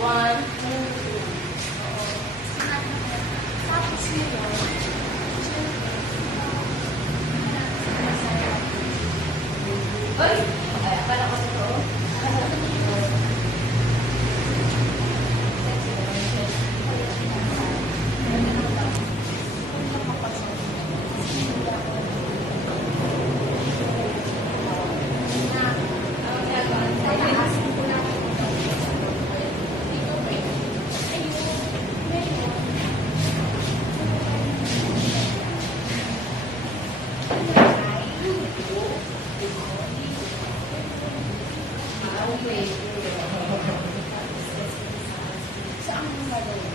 1, 2, 3. Tapos nito, Uy! Ay, akala ko ito. saan mo gagawin?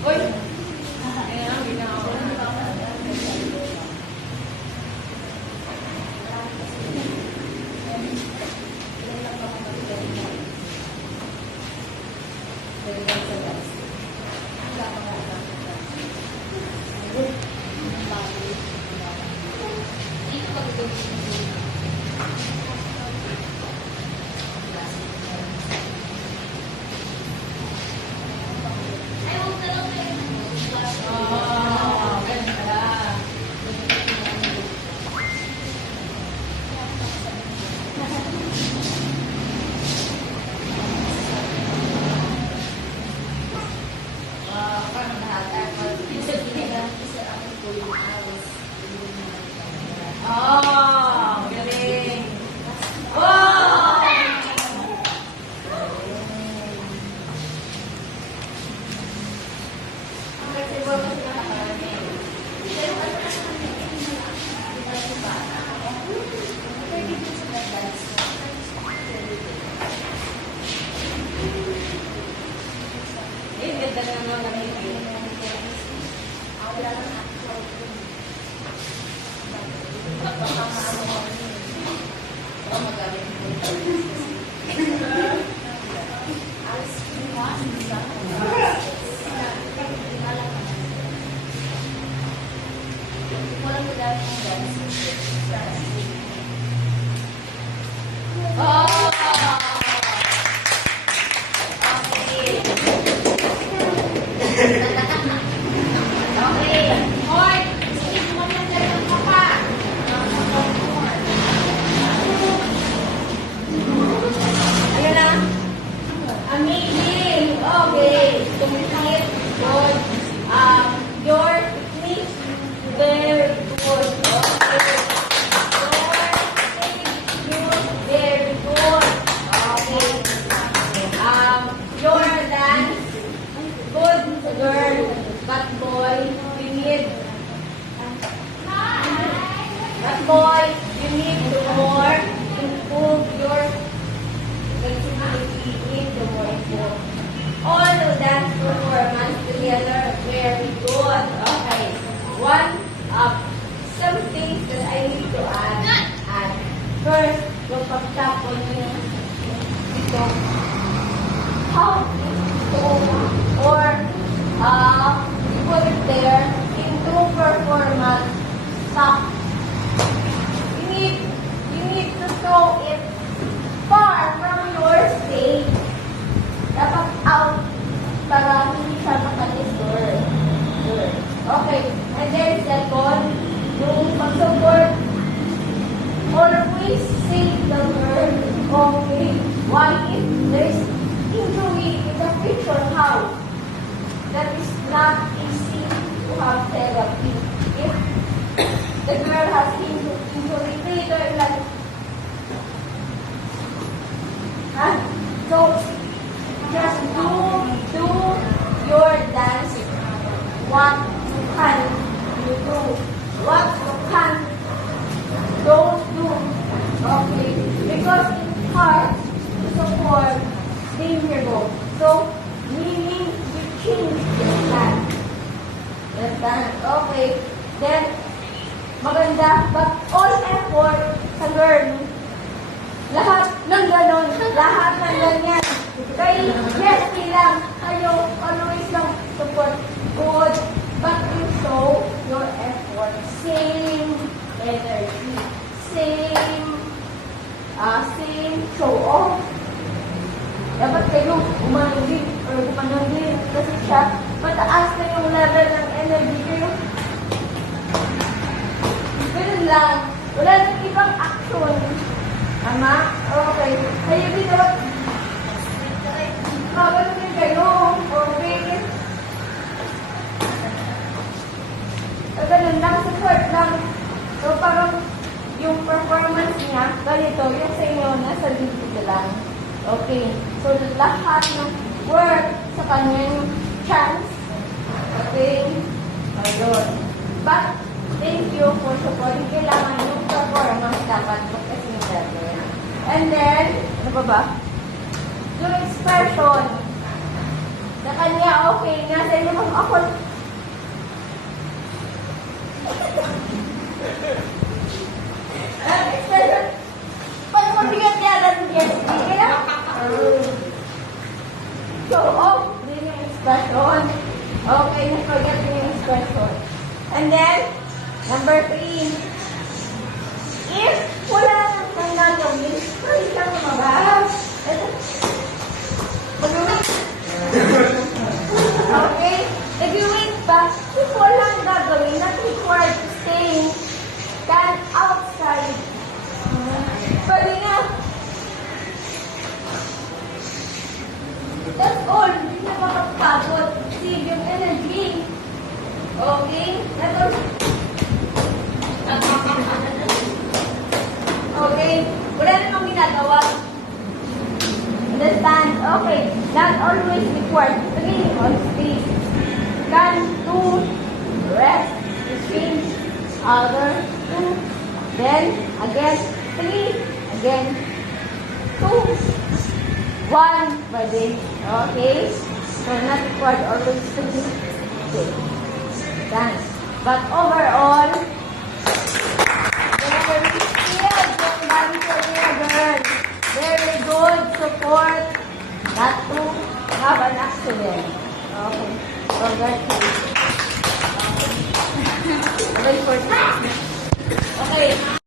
Uy! Ayan, bigyan ako. Oh, ganda. Parang lahat. Oh, galing. Oh! Eh, ganda naman ng ngipin. Oh, magaling. Oh! Okay. Okay. Hoy! Sige, kumain na ng papa. Ayun na. Amazing. Okay. Complete. Good. Your technique. Very good. Okay. Very good. Okay. Your dance. Good girl. But boy, you need. But boy, you need to more improve your flexibility. You need to more improve. All of that performance together, very good. Okay. One up. Some things that I need to add. First, magpag-tap on yung ito. How to or put it there into performance. Stop. You need to throw it far from your stage. Dapat out para hindi siya maka-disturb. Okay. And then second, yung pag-support, always save the word. Okay. Why if there's injury in the future, how? That is not easy to have therapy. If the girl has injury later in life, so just do your dance. What you can, you do. What you can, don't do. Okay? Because it's hard to support dangerous. So, meaning you change your plan. Understand? Okay. Then, maganda. But all effort sa girl, lahat ng ganon, lahat ng ganyan. Kay yes lang, kayo always lang support good, but you so Wala nang ibang action. Tama? Okay. Kayo dito. Magano din kayo. Okay. So, ganun lang. Support lang. So, parang yung performance niya, ganito, yung sa inyo, nasa dito lang. Okay. So, lahat ng work sa kanyang chance. Okay. Ayun. But, thank you for supporting. Kailangan yung performance dapat magkasinda niya. And then, ano pa ba? Yung expression. Sa kanya, okay. Nasa inyo kung ako. Expression. Pag mabigat niya, that's yes. Kaya, so, din yung expression. Okay, na-forget mo yung expression. And then, number 3. If wala nang gagawin, pwede kang lumabas. Mag-wait. Okay? Nag-wait ba? If wala nang gagawin, not required to stay can outside. Pwede na. That's all. Hindi na makapagod. Save yung energy. Okay? That's all. Okay? Wala namang ginagawa. Understand? Okay. Not always required 3 on space. Can 2 rest between other 2. Then, again, 3. Again, 2. 1 per day. Okay? So, not required always 3. Okay. Done. But overall, very skilled yung dancer niya, girl. Very good support not to have an accident. Okay. Congratulations. Okay. Okay.